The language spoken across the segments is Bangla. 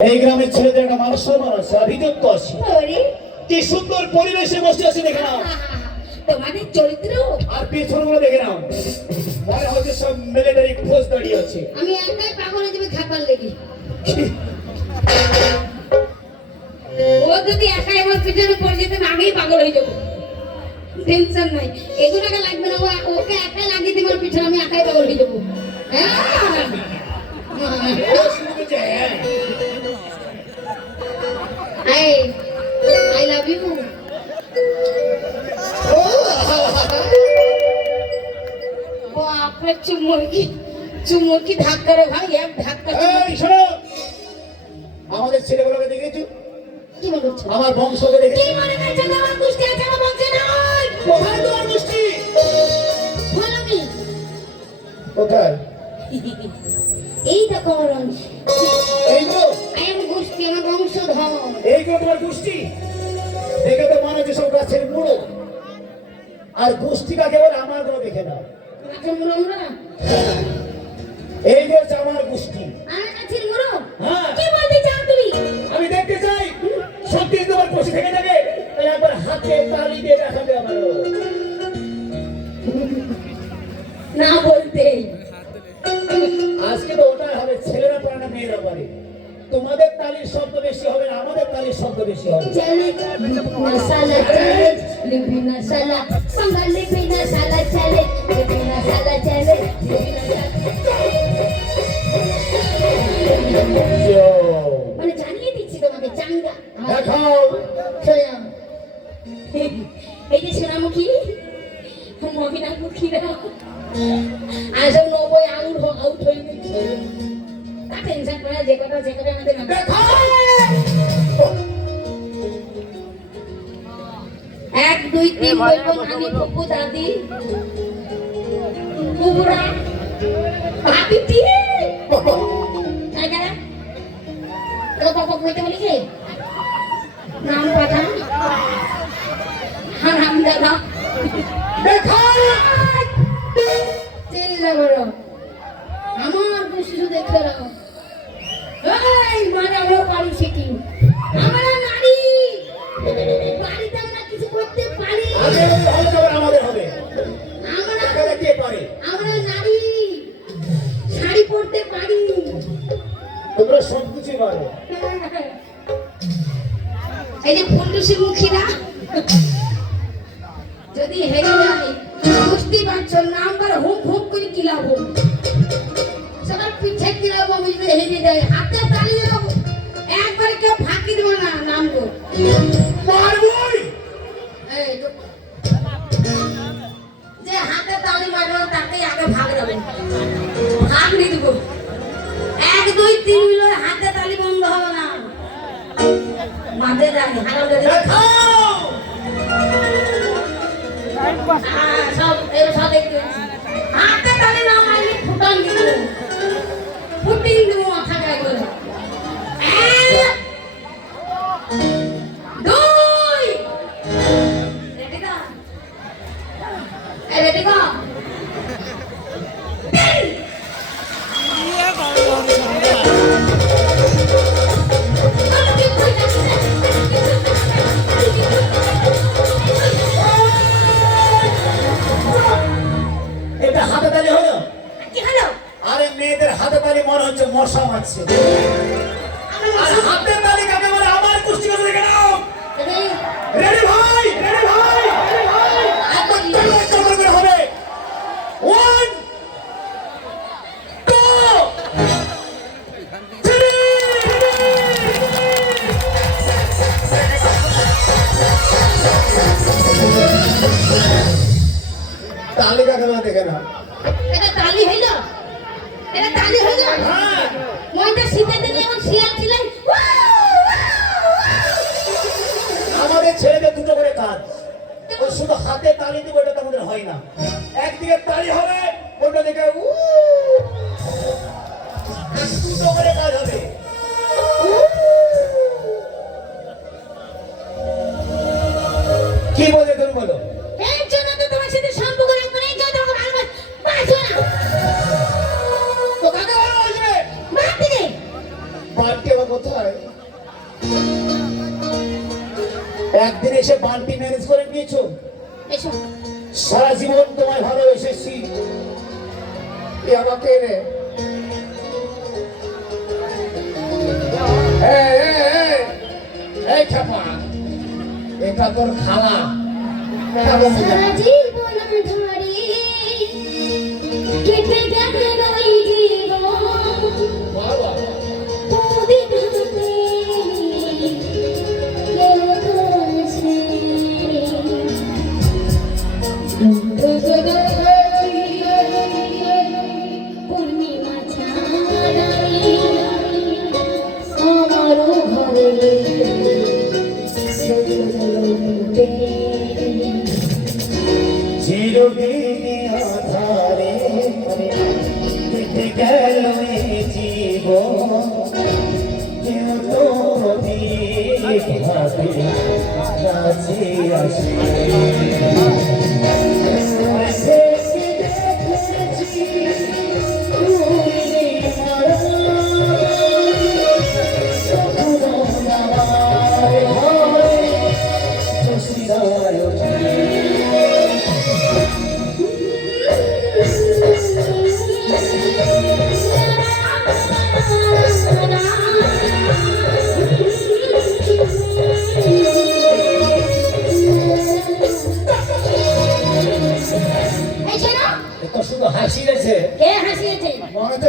এই গ্রামের ছেলেদের একটা মানুষ সম্মান আছে, আভিজাত্য আছে। কি সুন্দর পরিবেশে বসে আছে দেখে নাও। তোমাদের চরিত্র আর পেছনগুলো দেখে নাও, মনে হচ্ছে সব মিলিটারি ফোর্স দাঁড়িয়ে আছে। আমি একাই পাগল হয়ে যাবে খাবার লেগে। ও যদি একাই আমার পিছনে পড়ে যেত আমি আগেই পাগল হয়ে যাবো। টেনশন নাই, এগুলোকে লাগবে না। ওকে একাই লাগিয়ে দিবার পিছনে আমি একাই পাগল হয়ে যাবো। I love you. ও আপনার চুমুরকি ধাক্কা রে ভাই, এক ধাক্কা। আমাদের ছেলেগুলোকে দেখেছো? কি মনে করছো? আমার বংশকে দেখেছো? কি মনে করছো? আমার গোষ্ঠী আছে, আমার বংশ নাই। কোথায় তোমার গোষ্ঠী? বলো নি। কোথায়? এই দেখো আমার বংশ। এইগুলো? আমার গোষ্ঠী, আমার বংশধর। এইগুলো তোমার গোষ্ঠী? দেখে তো মনে হচ্ছে সব গাছের মুড়ো। আর গোষ্ঠী কাকে বলে আমার গুলো দেখে নাও। গাছের মুড়ো আমরা? এই যে হচ্ছে আমার গোষ্ঠী। আমার গাছের মুড়ো? হ্যাঁ। কি বলতে চাও তুমি? আমি দেখতে চাই সত্যি তোমার বসে থেকে থাকে, তাহলে একবার হাতে তালি দিয়ে দেখাবে আমারও। না বলতে আজকে তো ওটাই হবে, ছেলেরা পারে না মেয়েরা পারে। তোমাদের তালির শব্দ বেশি হবে না, আমাদের তালির শব্দ বেশি হবে। চলে মশালা চলে, লিপি মশালা সঙ্গে লিপি মশালা চলে, লিপি মশালা চলে, মানে জানিয়ে দিচ্ছি তোমাকে চাঙ্গা। দেখাও। শোনো, এই যে সোনামুখী মহিনামুখীরা আসল 90 আউট হয়ে গেছে। তা টেনশন করে যে কথা যে কথা আমাদের দেখাও। 1 2 3 বলবো নানি ফুপু দাদি বুবুরা ভাবিটি আগারা তো বাবা কইতে বলি কি নাম পাঠা হারাম দাদা দেখাও। চিল্লা বড় আমার শিশু দেখে রাখো। এই মানে আমরা পারি শিখি, আমরা নারী বাড়িতে আমরা কিছু করতে পারি। আমাদের হবে। আমরা কে পারে? আমরা নারী শাড়ি পরতে পারি। তোমরা সব কিছু পারো। এই যে ফুলটুসি মুখীরা যদি হেরে যায় বুঝতে পারছো, নাম্বার হুক হুক করে কিলাবো, সবার পিছে কিলাবো। বুঝতে হেরে যায় হাতে তালি দেবো, একবারে কেউ ফাঁকি দেবো না, নামবো পারবই। এই তো যে হাতে তালি মারবো তাকেই আগে ভাগ দেবো, ভাগ দিয়ে দেবো। 1 2 3 মিলে হাতে তালি বন্ধ হবে না, মাঝে যাই হারাম দেবে। দেখাও। সব দেখতে হাতে তালি না মারলে ফুটান দিব, ফুটিং দিব মাথা গায়ে করে। 1 2 রেডি গো, রেডি গো। এটা হাতে তালি হলো? কি হলো? আরে মেয়েদের হাতে তালি মনে হচ্ছে মশা মারছে। আর হাতে তালি কাকে বলে আমার কুস্তি করে দেখে নাও। রেডি ভাই, রেডি ভাই, রেডি ভাই। একটা করে হবে। 1 2 3। তালি কাকে বলে দেখে নাও। এটা তালি হইলো? এটা তালি হইলো? হ্যাঁ। মইটা শীতের দিনে এমন শিয়াল ছিলেন। আমাদের ছেলেদের দুটো করে কাজ, ওই শুধু হাতে তালি দিব এটা তোমাদের হয় না। একদিকে তালি হবে, অন্য দিকে দুটো করে কাজ হবে। কি বলে তুমি বলো? এর জন্য তো তোমার সাথে সম্পর্ক রাখবো না, এই জন্য তোমাকে ভালোবাসো না। তো কাকে ভালোবাসবে? বাদ দিলে পার্টি আমার কোথায়? একদিন এসে বান্টি ম্যানেজ করে নিয়েছো। এসো সারা জীবন তোমায় ভালোবেসেছি। এ আমাকে রে এই খাপা, এটা তোর খালা। সারা জীবন ধরে কেটে গেল এই জীবন বাবা প্রদীপ হাতে কেউ করছে পূর্ণিমা ছাড়াই আমারও ঘরে চিরদিনে আধারে কেটে গেল এ জীবন, কেউ তো প্রদীপ হাতে কাছে আসে। শুধু হাসি গেছে, কে হাসিয়েছে?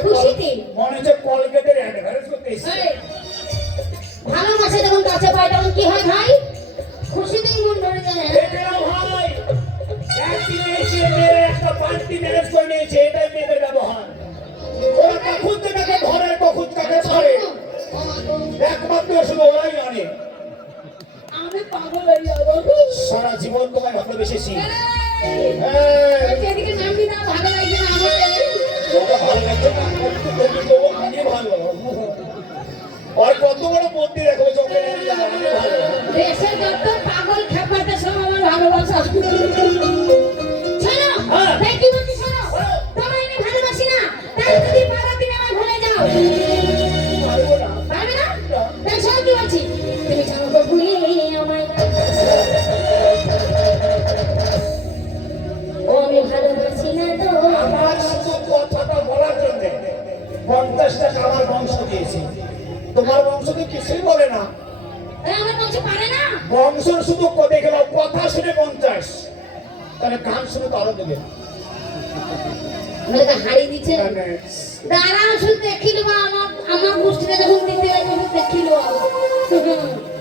খুশিতে। মনে হচ্ছে কলগেটের অ্যাডভার্টাইজ করতেছে। এই, ভালোবাসা যখন কাছে পায় তখন কি হয় ভাই? খুশিতেই মন ভরে যায়। এটাও ভাই একদিন এসে মেয়ে একটা পার্টি ম্যানেজ করে নিয়েছে, এটাই মেয়েদের ব্যবহার। ওরা কখন থেকে ধরে কখন কাকে ধরে একমাত্র শুধু ওরাই জানে। আমি পাগল হয়ে যাবো। সারা জীবন তোমায় ভালোবেসেছি। এদিকে নামবি না, ভালো লাগছে না আমাকে। তোকে ভালো লাগছে না, আমি তো আমি ভালো। আর কত বড় মন্দির দেখো চোখে আমি ভালো। দেশের যত পাগল খেপাতে সব আমার ভালোবাসা। শোনো, তাই কি বলছি শোনো, তোমায় আমি ভালোবাসি না, তাই যদি পারো তুমি আমায় ভুলে যাও। পারবো না। পারবে না? তাই শোনো কি বলছি, তুমি যাও গো ভুলে আমায়। ও আমি ভালোবাসি না তো। আমার শুধু কথাটা বলার জন্য 50 টাকা আমার বংশ দিয়েছি। তোমার বংশ তো কিছুই বলে না। আমার বলছে পারে না। বংশ শুধু দেখে নাও, কথা শুনে 50, তাহলে গান শুনে তো আরো দেবে। আমাকে হারিয়ে দিচ্ছে। দাঁড়াও শুধু দেখিল আমার গোষ্ঠীটা যখন দিতে হয় তখন দেখিল।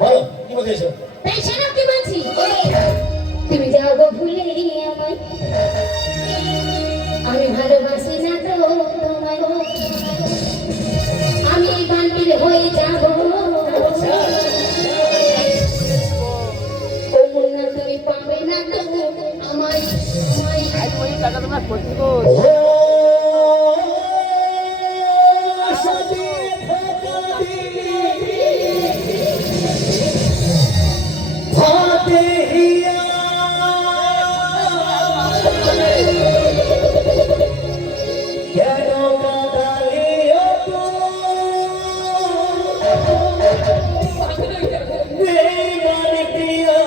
বলো কি বলতেছো? তাই শোনো কি বলছি, তুমি যাও গো ভুলে আমায়, আমি ভালোবাসি না তো তোমায়, আমি বান্টির হয়ে যাব। ও মুন্না তুমি পাবে না তো আমায়, ও সাথী থাকা দিলি ভাতে হিয়া কেন কাঁদালি ও বেঈমান প্রিয়া।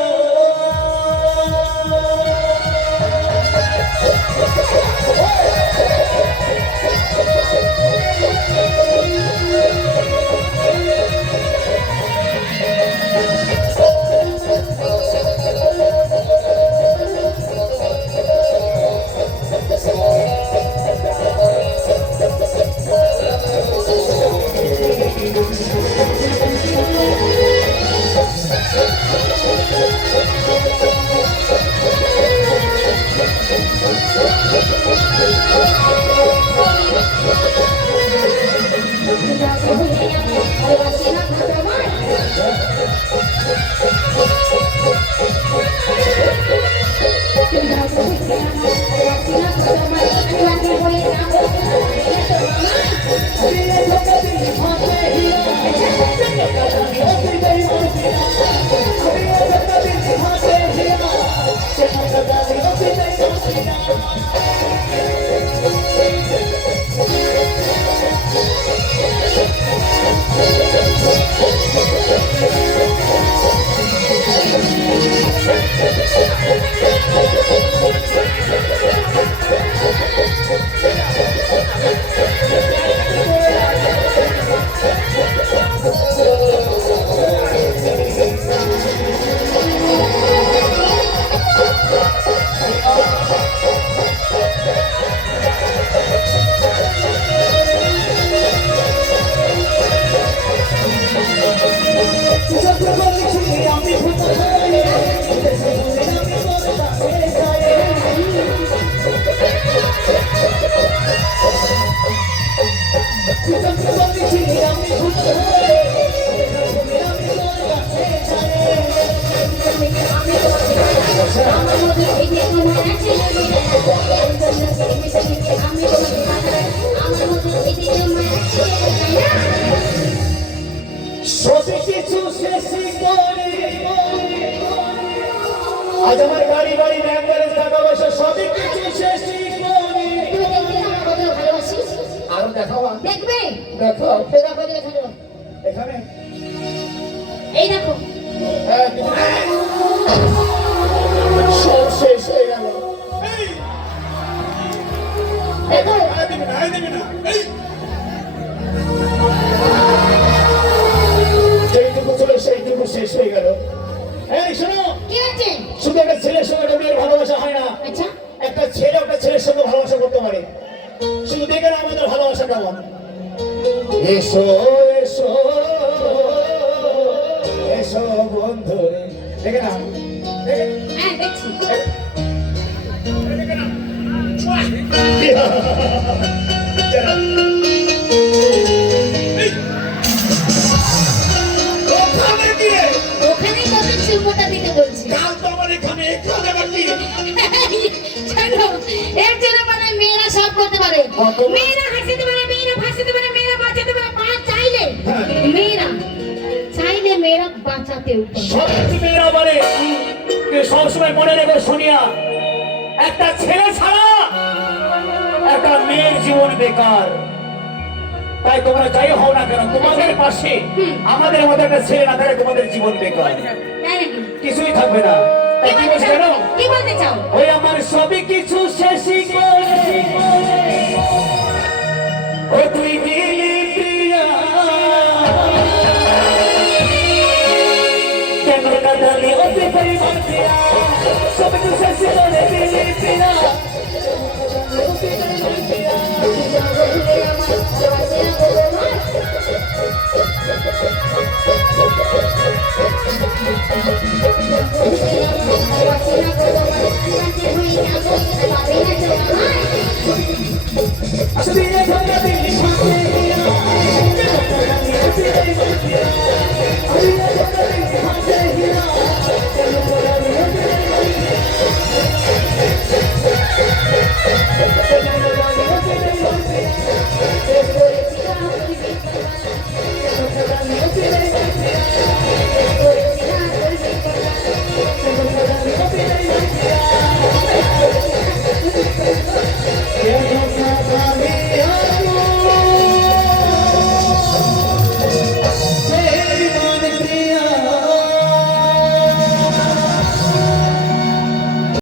কিছু শেষ করে আজ আমার গাড়ি বাড়ি ব্যাংক ব্যালেন্স টাকা পয়সা সবই কিছু শেষ করে তুই দেখবি না আমার কত ভালোবাসিস? আরো দেখাও দেখবে? দেখো তোরা কত দেখাবো? এখানে এই দেখো। হ্যাঁ, সব শেষ হয়ে গেল দেখো। যেইটুকু ছিল সেইটুকু শেষ হয়ে গেল। এই শোনো, কি হয়েছে? শুধু একটা ছেলের সঙ্গে একটা মেয়ের ভালোবাসা হয় না, আচ্ছা। একটা ছেলে একটা ছেলের সঙ্গে ভালোবাসা করতে পারে। শুধু দেখে না আমাদের ভালোবাসা কেমন। এসো এসো এসো বন্ধু রে, দেখে না হ্যাঁ দেখছি। দেখে না ওখানে দিয়ে ওখানেই কত চুমোটা দিতে বলছি। কাল তো আমার এখানে বাকি শোনো, এর জন্য মানে মেয়েরা সব করতে পারে। মেয়েরা হাসিতে পারে, মেয়েরা ভাসিতে পারে, মেয়েরা বাঁচাতে পারে, চাইলে মেয়েরা মেয়েরা বাঁচাতেও পারে। সব কিছু মেয়েরা বলে, কিন্তু সবসময় মনে রেখো সোনিয়া, একটা ছেলে ছাড়া একটা মেয়ের জীবন বেকার। তাই তোমরা যাই হও না কেন, তোমাদের পাশে আমাদের মতো একটা ছেলে না থাকলে তোমাদের জীবন বেকার, তাই নাকি? কিছুই থাকবে না। তাই কি বলছি জানো? কি বলতে চাও? ওই আমার সবই কিছু শেষই করে ও তুই দিলি প্রিয়া, কেন কাঁদালি ও তুই প্রিয়া, সবই কিছু শেষই করে দিলি প্রিয়া।